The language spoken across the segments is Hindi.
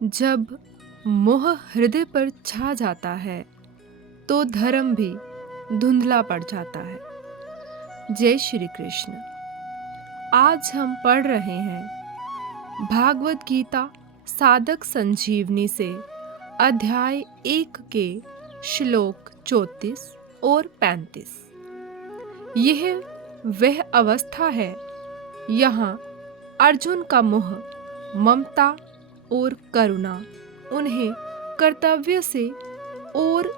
जब मोह हृदय पर छा जाता है तो धर्म भी धुंधला पड़ जाता है। जय श्री कृष्ण। आज हम पढ़ रहे हैं भागवत गीता साधक संजीवनी से अध्याय 1 के श्लोक 34 और 35। यह वह अवस्था है यहाँ अर्जुन का मोह, ममता और करुणा उन्हें कर्तव्य से और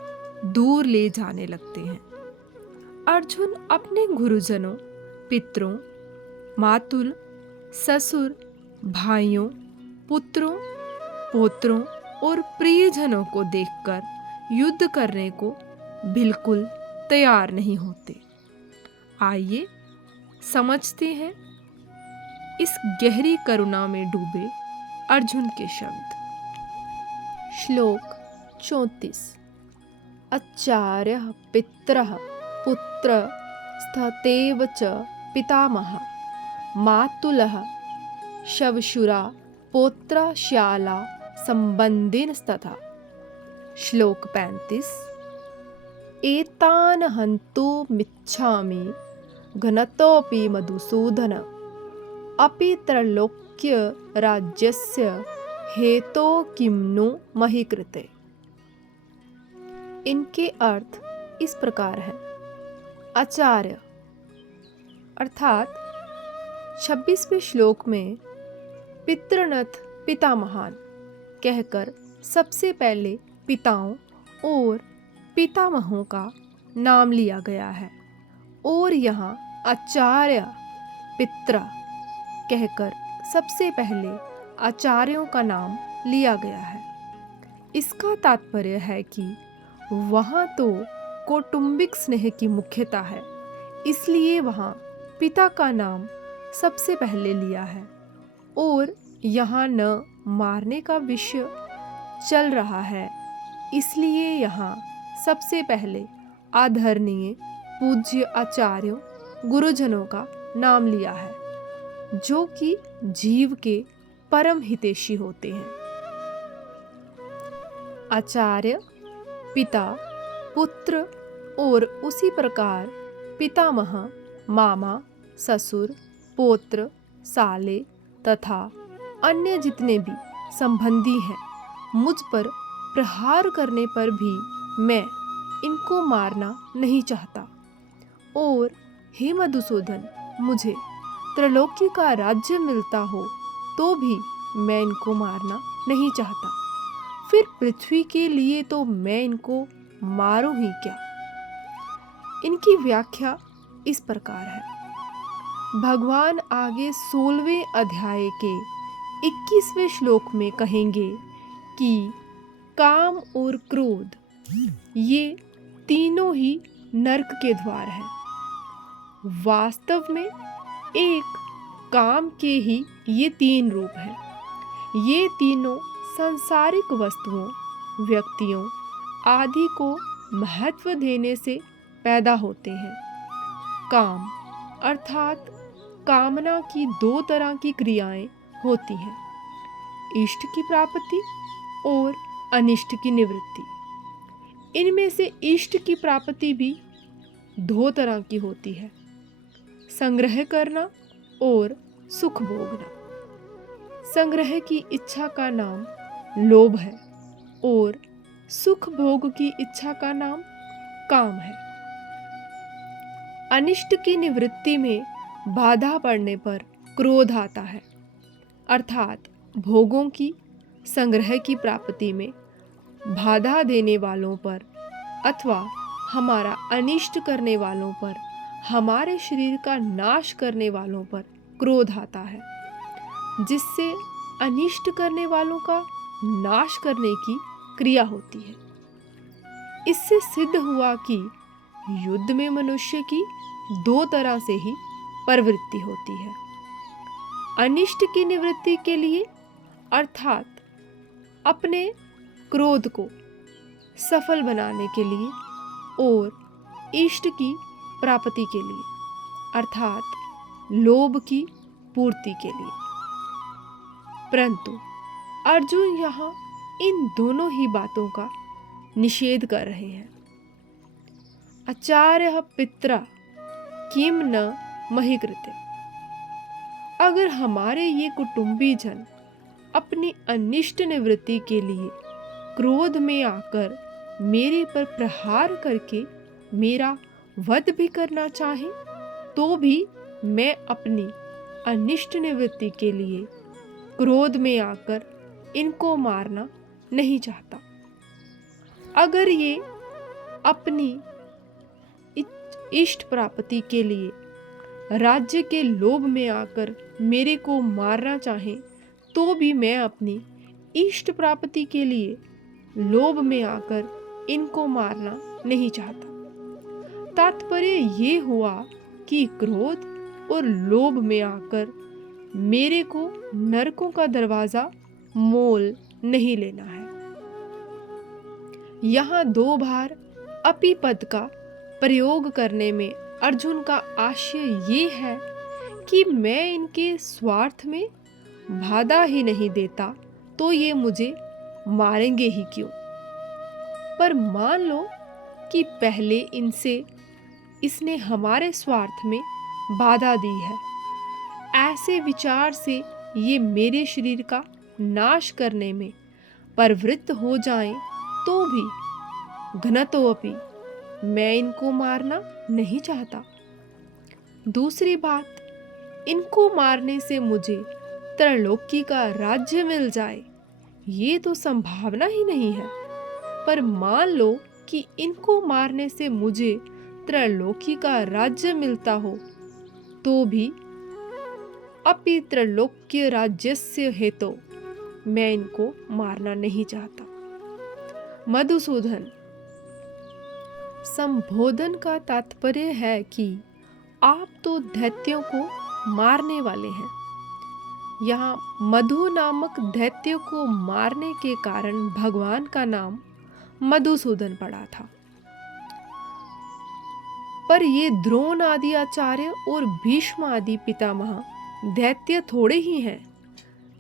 दूर ले जाने लगते हैं। अर्जुन अपने गुरुजनों, पितरों, मातुल, ससुर, भाइयों, पुत्रों, पोत्रों और प्रियजनों को देखकर युद्ध करने को बिल्कुल तैयार नहीं होते। आइए समझते हैं इस गहरी करुणा में डूबे अर्जुन के शब्द। श्लोक 34। आचार्यः पितरः पुत्र स्थतेव च पितामहः मातुलः शवशुरा पौत्रशाला संबंधिनस्तथा। श्लोक 35। एतान् हन्तुमिच्छामि घ्नतोऽपि मधुसूदन अपि त्रैलोक्य राज्यस्य हेतो किं नु महि कृते। इनके अर्थ इस प्रकार है। आचार्य अर्थात 26वें श्लोक में पितृनथ पितामहान कहकर सबसे पहले पिताओं और पितामहों का नाम लिया गया है और यहाँ आचार्य पित्र कहकर सबसे पहले आचार्यों का नाम लिया गया है। इसका तात्पर्य है कि वहाँ तो कौटुंबिक स्नेह की मुख्यता है, इसलिए वहाँ पिता का नाम सबसे पहले लिया है और यहाँ न मारने का विषय चल रहा है, इसलिए यहाँ सबसे पहले आदरणीय पूज्य आचार्यों, गुरुजनों का नाम लिया है जो कि जीव के परम हितैषी होते हैं। आचार्य, पिता, पुत्र और उसी प्रकार पितामह, मामा, ससुर, पौत्र, साले तथा अन्य जितने भी संबंधी हैं, मुझ पर प्रहार करने पर भी मैं इनको मारना नहीं चाहता और हे मधुसूदन, मुझे त्रैलोक्य का राज्य मिलता हो तो भी मैं इनको मारना नहीं चाहता। फिर पृथ्वी के लिए तो मैं इनको मारूं ही क्या। इनकी व्याख्या इस प्रकार है। भगवान आगे 16वें अध्याय के 21वें श्लोक में कहेंगे कि काम और क्रोध ये तीनों ही नरक के द्वार हैं। वास्तव में एक काम के ही ये 3 रूप हैं। ये तीनों सांसारिक वस्तुओं, व्यक्तियों आदि को महत्व देने से पैदा होते हैं। काम अर्थात कामना की 2 तरह की क्रियाएं होती हैं, इष्ट की प्राप्ति और अनिष्ट की निवृत्ति। इनमें से इष्ट की प्राप्ति भी 2 तरह की होती है, संग्रह करना और सुख भोगना। संग्रह की इच्छा का नाम लोभ है और सुख भोग की इच्छा का नाम काम है। अनिष्ट की निवृत्ति में बाधा पड़ने पर क्रोध आता है, अर्थात भोगों की संग्रह की प्राप्ति में बाधा देने वालों पर अथवा हमारा अनिष्ट करने वालों पर, हमारे शरीर का नाश करने वालों पर क्रोध आता है, जिससे अनिष्ट करने वालों का नाश करने की क्रिया होती है। इससे सिद्ध हुआ कि युद्ध में मनुष्य की 2 तरह से ही प्रवृत्ति होती है। अनिष्ट की निवृत्ति के लिए अर्थात अपने क्रोध को सफल बनाने के लिए और इष्ट की प्राप्ति के लिए अर्थात लोभ की पूर्ति के लिए। परंतु अर्जुन यहाँ इन दोनों ही बातों का निषेध कर रहे हैं। आचार्य पित्रा किम न मही कृते। अगर हमारे ये कुटुंबी जन अपनी अनिष्ट निवृत्ति के लिए क्रोध में आकर मेरे पर प्रहार करके मेरा वध भी करना चाहे, तो भी मैं अपनी अनिष्ट निवृत्ति के लिए क्रोध में आकर इनको मारना नहीं चाहता। अगर ये अपनी इष्ट प्राप्ति के लिए राज्य के लोभ में आकर मेरे को मारना चाहें, तो भी मैं अपनी इष्ट प्राप्ति के लिए लोभ में आकर इनको मारना नहीं चाहता। तात्पर्य ये हुआ कि क्रोध और लोभ में आकर मेरे को नरकों का दरवाजा मोल नहीं लेना है। यहाँ 2 बार अपि पद का प्रयोग करने में अर्जुन का आशय ये है कि मैं इनके स्वार्थ में बाधा ही नहीं देता तो ये मुझे मारेंगे ही क्यों। पर मान लो कि पहले इसने हमारे स्वार्थ में बाधा दी है, ऐसे विचार से ये मेरे शरीर का नाश करने में प्रवृत्त हो जाएं, तो भी घनतोपि मैं इनको मारना नहीं चाहता। दूसरी बात, इनको मारने से मुझे त्रैलोक्य का राज्य मिल जाए, ये तो संभावना ही नहीं है। पर मान लो कि इनको मारने से मुझे त्रैलोक्य का राज्य मिलता हो, तो भी अपि त्रैलोक्य राज्यस्य हेतु मैं इनको मारना नहीं चाहता। मधुसूदन, संबोधन का तात्पर्य है कि आप तो दैत्यों को मारने वाले हैं। यहाँ मधु नामक दैत्य को मारने के कारण भगवान का नाम मधुसूदन पड़ा था। पर ये द्रोण आदि आचार्य और भीष्म आदि पितामह दैत्य थोड़े ही हैं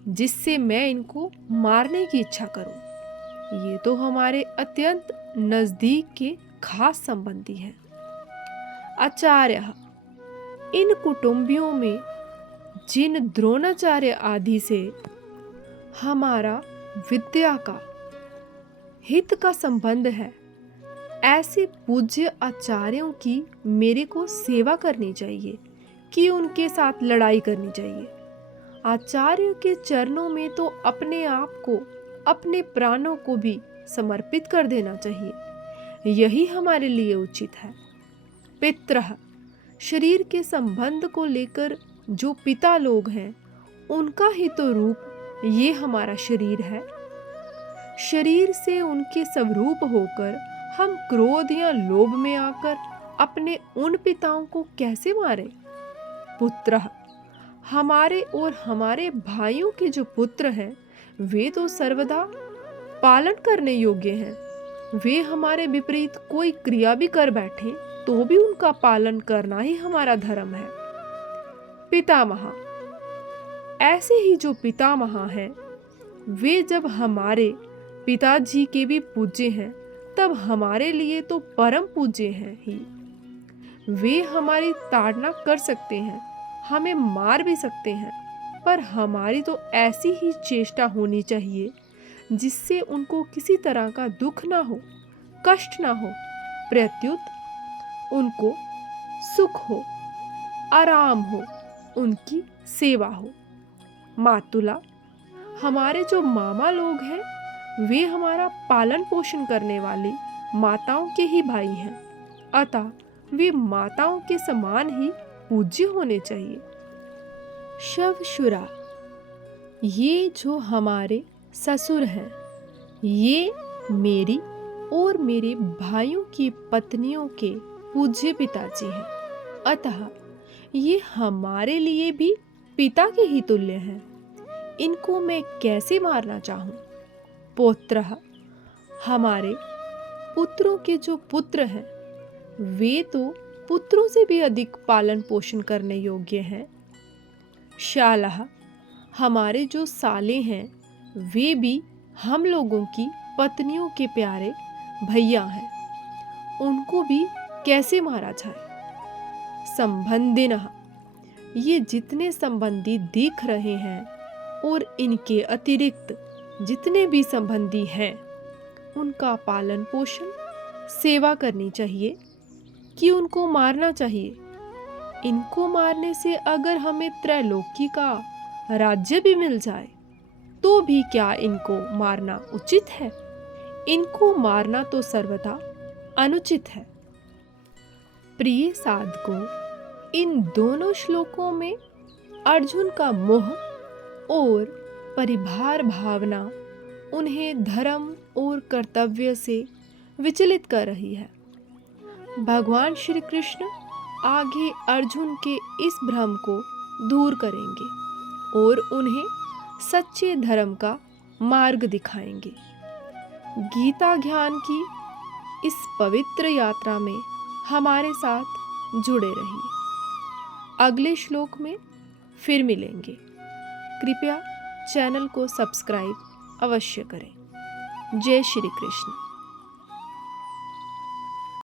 जिससे मैं इनको मारने की इच्छा करूं। ये तो हमारे अत्यंत नजदीक के खास संबंधी हैं। आचार्य, इन कुटुंबियों में जिन द्रोणाचार्य आदि से हमारा विद्या का हित का संबंध है, ऐसे पूज्य आचार्यों की मेरे को सेवा करनी चाहिए कि उनके साथ लड़ाई करनी चाहिए। आचार्य के चरणों में तो अपने आप को, अपने प्राणों को भी समर्पित कर देना चाहिए। यही हमारे लिए उचित है। पितरः, शरीर के संबंध को लेकर जो पिता लोग हैं, उनका ही तो रूप ये हमारा शरीर है। शरीर से उनके स्वरूप होकर हम क्रोध या लोभ में आकर अपने उन पिताओं को कैसे मारें? पुत्रः, हमारे और हमारे भाइयों के जो पुत्र हैं, वे तो सर्वदा पालन करने योग्य हैं। वे हमारे विपरीत कोई क्रिया भी कर बैठें तो भी उनका पालन करना ही हमारा धर्म है। पितामह, ऐसे ही जो पितामह हैं, वे जब हमारे पिताजी के भी पूज्य हैं, तब हमारे लिए तो परम पूज्य हैं ही। वे हमारी ताड़ना कर सकते हैं, हमें मार भी सकते हैं, पर हमारी तो ऐसी ही चेष्टा होनी चाहिए जिससे उनको किसी तरह का दुख ना हो, कष्ट ना हो, प्रत्युत उनको सुख हो, आराम हो, उनकी सेवा हो। मातुला, हमारे जो मामा लोग हैं, वे हमारा पालन पोषण करने वाली माताओं के ही भाई हैं, अतः वे माताओं के समान ही पूज्य होने चाहिए। शवशुरा, ये जो हमारे ससुर हैं, ये मेरी और मेरे भाइयों की पत्नियों के पूज्य पिताजी हैं, अतः ये हमारे लिए भी पिता के ही तुल्य हैं। इनको मैं कैसे मारना चाहूं? पौत्रः, हमारे पुत्रों के जो पुत्र हैं, वे तो पुत्रों से भी अधिक पालन पोषण करने योग्य हैं। शालः, हमारे जो साले हैं, वे भी हम लोगों की पत्नियों के प्यारे भैया हैं, उनको भी कैसे मारा जाए। संबंधिनः, ये जितने संबंधी दिख रहे हैं और इनके अतिरिक्त जितने भी संबंधी हैं, उनका पालन पोषण सेवा करनी चाहिए कि उनको मारना चाहिए। इनको मारने से अगर हमें त्रैलोकी का राज्य भी मिल जाए तो भी क्या इनको मारना उचित है? इनको मारना तो सर्वथा अनुचित है। प्रिय साधकों, इन दोनों श्लोकों में अर्जुन का मोह और परिभार भावना उन्हें धर्म और कर्तव्य से विचलित कर रही है। भगवान श्री कृष्ण आगे अर्जुन के इस भ्रम को दूर करेंगे और उन्हें सच्चे धर्म का मार्ग दिखाएंगे। गीता ज्ञान की इस पवित्र यात्रा में हमारे साथ जुड़े रहिए। अगले श्लोक में फिर मिलेंगे। कृपया चैनल को सब्सक्राइब अवश्य करें। जय श्री कृष्ण।